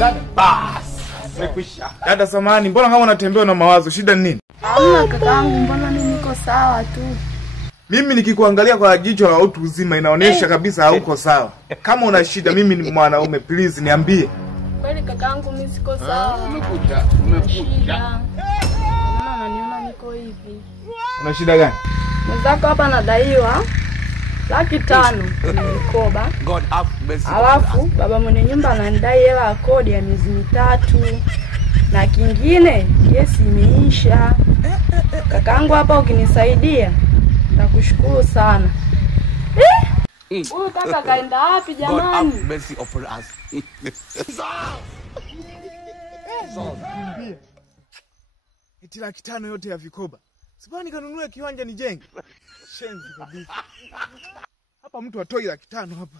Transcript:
Tusikilizane basi. Nimekwisha. Dada samahani, mbona kama unatembea na mawazo? Shida ni nini? Hamna kakaangu, mbona mimi niko sawa tu. Mimi nikikuangalia kwa jicho la utu uzima inaonyesha kabisa hauko sawa. Kama una shida, mimi ni mwanaume, please niambie. Kweli kakaangu mimi siko sawa. Umekuja. Mbona unaniona niko hivi? Una shida gani? Mwenzako hapa nadaiwa 500,000 ni mkoba. God have mercy. Alafu baba mwenye nyumba ananidai hela ya kodi ya miezi 3. Na kingine kesi imeisha. Kakaangu hapa ukinisaidia nakushukuru sana. Huyu kaka kaenda wapi jamani? God have mercy upon us. Eti 500,000 yote ya vikoba. Sibani nikanunue kiwanja nijenge. Shenzi kabisa. Hapa mtu atoi 500,000 hapa.